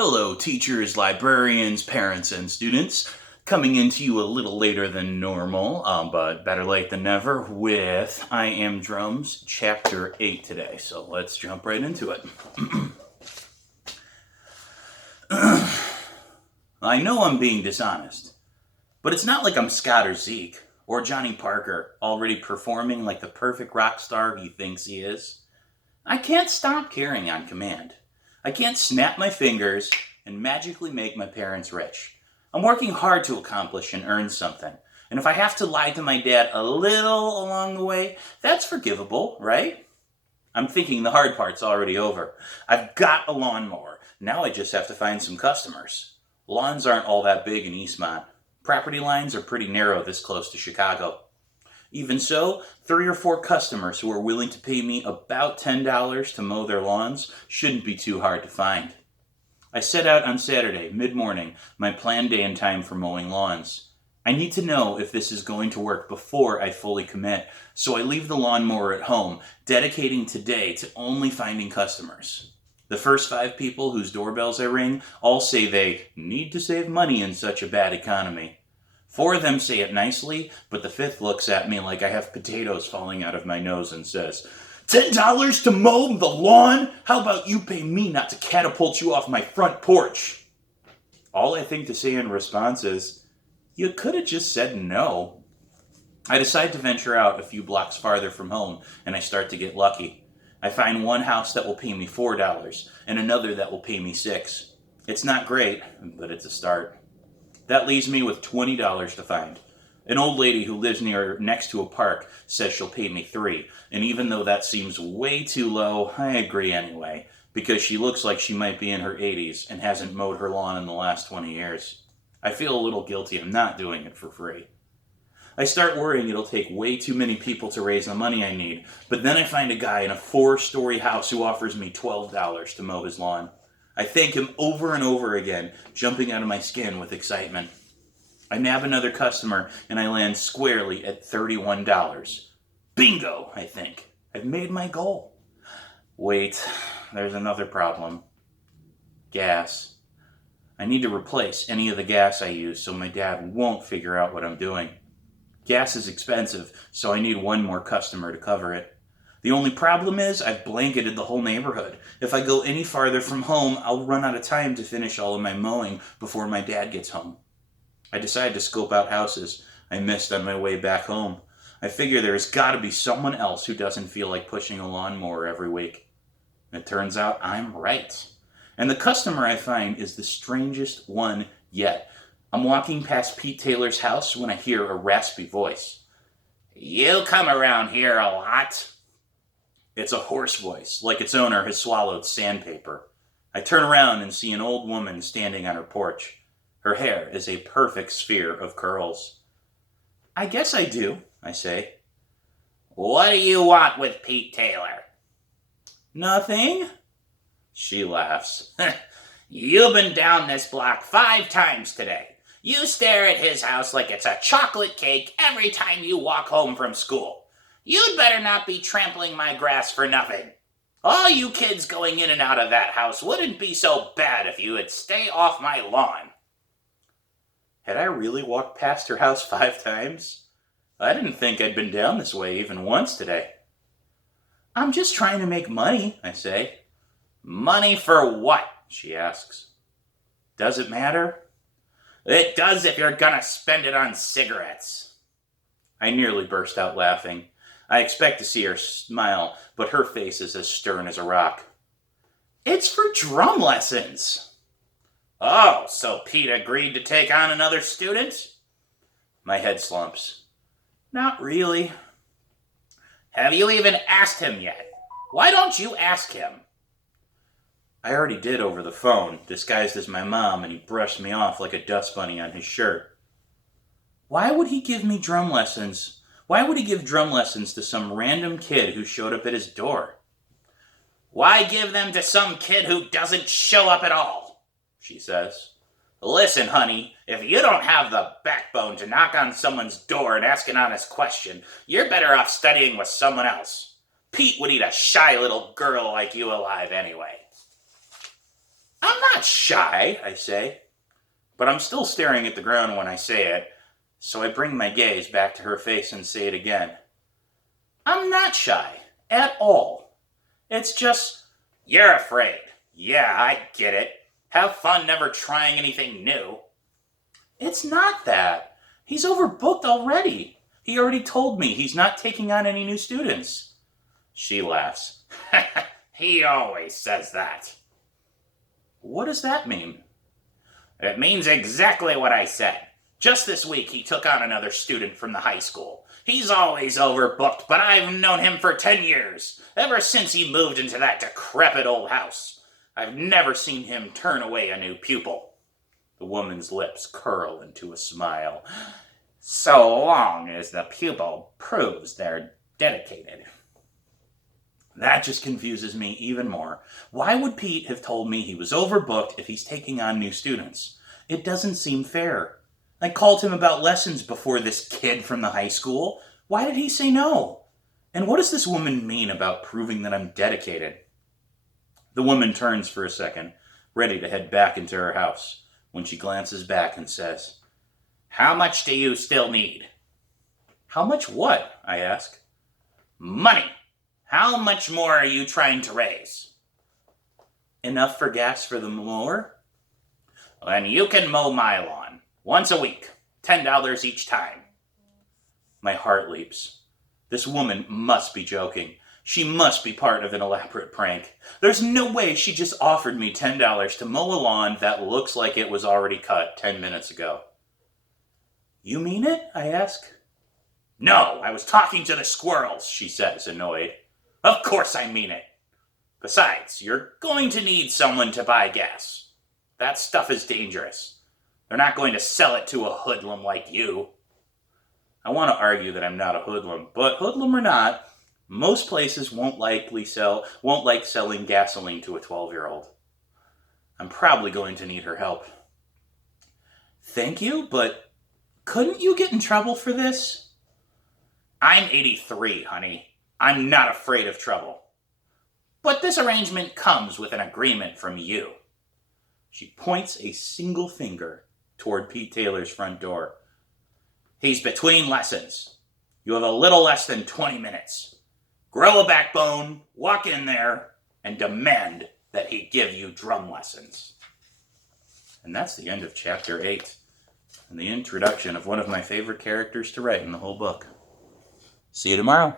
Hello, teachers, librarians, parents, and students. Coming into you a little later than normal, but better late than never with I Am Drums, Chapter 8 today. So let's jump right into it. I know I'm being dishonest, but it's not like I'm Scott or Zeke or Johnny Parker already performing like the perfect rock star he thinks he is. I can't stop caring on command. I can't snap my fingers and magically make my parents rich. I'm working hard to accomplish and earn something. And if I have to lie to my dad a little along the way, that's forgivable, right? I'm thinking the hard part's already over. I've got a lawnmower. Now I just have to find some customers. Lawns aren't all that big in Eastmont. Property lines are pretty narrow this close to Chicago. Even so, 3 or 4 customers who are willing to pay me about $10 to mow their lawns shouldn't be too hard to find. I set out on Saturday, mid-morning, my planned day and time for mowing lawns. I need to know if this is going to work before I fully commit, so I leave the lawnmower at home, dedicating today to only finding customers. The first 5 people whose doorbells I ring all say they need to save money in such a bad economy. 4 of them say it nicely, but the 5th looks at me like I have potatoes falling out of my nose and says, $10 to mow the lawn? How about you pay me not to catapult you off my front porch? All I think to say in response is, you could have just said no. I decide to venture out a few blocks farther from home, and I start to get lucky. I find one house that will pay me $4, and another that will pay me $6. It's not great, but it's a start. That leaves me with $20 to find. An old lady who lives next to a park says she'll pay me $3, and even though that seems way too low, I agree anyway, because she looks like she might be in her 80s and hasn't mowed her lawn in the last 20 years. I feel a little guilty of not doing it for free. I start worrying it'll take way too many people to raise the money I need, but then I find a guy in a 4-story house who offers me $12 to mow his lawn. I thank him over and over again, jumping out of my skin with excitement. I nab another customer, and I land squarely at $31. Bingo, I think. I've made my goal. Wait, there's another problem. Gas. I need to replace any of the gas I use so my dad won't figure out what I'm doing. Gas is expensive, so I need one more customer to cover it. The only problem is I've blanketed the whole neighborhood. If I go any farther from home, I'll run out of time to finish all of my mowing before my dad gets home. I decide to scope out houses I missed on my way back home. I figure there's got to be someone else who doesn't feel like pushing a lawnmower every week. It turns out I'm right. And the customer I find is the strangest one yet. I'm walking past Pete Taylor's house when I hear a raspy voice. "You come around here a lot?" It's a hoarse voice, like its owner has swallowed sandpaper. I turn around and see an old woman standing on her porch. Her hair is a perfect sphere of curls. "I guess I do," I say. "What do you want with Pete Taylor?" "Nothing." She laughs. "You've been down this block 5 times today. You stare at his house like it's a chocolate cake every time you walk home from school. You'd better not be trampling my grass for nothing. All you kids going in and out of that house wouldn't be so bad if you would stay off my lawn." Had I really walked past her house 5 times? I didn't think I'd been down this way even once today. "I'm just trying to make money," I say. "Money for what?" she asks. "Does it matter?" "It does if you're gonna spend it on cigarettes." I nearly burst out laughing. I expect to see her smile, but her face is as stern as a rock. "It's for drum lessons." "Oh, so Pete agreed to take on another student?" My head slumps. "Not really." "Have you even asked him yet? Why don't you ask him?" I already did over the phone, disguised as my mom, and he brushed me off like a dust bunny on his shirt. Why would he give me drum lessons? Why would he give drum lessons to some random kid who showed up at his door? "Why give them to some kid who doesn't show up at all?" she says. "Listen, honey, if you don't have the backbone to knock on someone's door and ask an honest question, you're better off studying with someone else. Pete would eat a shy little girl like you alive anyway." "I'm not not shy, I say. But I'm still staring at the ground when I say it, so I bring my gaze back to her face and say it again. I'm not shy. At all. It's just, you're afraid. Yeah, I get it. Have fun never trying anything new. It's not that. He's overbooked already. He already told me he's not taking on any new students. She laughs. He always says that. What does that mean? It means exactly what I said. Just this week he took on another student from the high school. He's always overbooked, but I've known him for 10 years. Ever since he moved into that decrepit old house. I've never seen him turn away a new pupil. The woman's lips curl into a smile. So long as the pupil proves they're dedicated. That just confuses me even more. Why would Pete have told me he was overbooked if he's taking on new students? It doesn't seem fair. I called him about lessons before this kid from the high school. Why did he say no? And what does this woman mean about proving that I'm dedicated? The woman turns for a second, ready to head back into her house, when she glances back and says, How much do you still need? How much what? I ask. Money. How much more are you trying to raise? Enough for gas for the mower? Then you can mow my lawn. Once a week. $10 each time. My heart leaps. This woman must be joking. She must be part of an elaborate prank. There's no way she just offered me $10 to mow a lawn that looks like it was already cut 10 minutes ago. You mean it? I ask. No, I was talking to the squirrels, she says, annoyed. Of course I mean it. Besides, you're going to need someone to buy gas. That stuff is dangerous. They're not going to sell it to a hoodlum like you. I want to argue that I'm not a hoodlum, but hoodlum or not, most places won't like selling gasoline to a 12-year-old. I'm probably going to need her help. Thank you, but couldn't you get in trouble for this? I'm 83, honey. I'm not afraid of trouble. But this arrangement comes with an agreement from you. She points a single finger toward Pete Taylor's front door. He's between lessons. You have a little less than 20 minutes. Grow a backbone, walk in there, and demand that he give you drum lessons. And that's the end of chapter 8, and the introduction of one of my favorite characters to write in the whole book. See you tomorrow.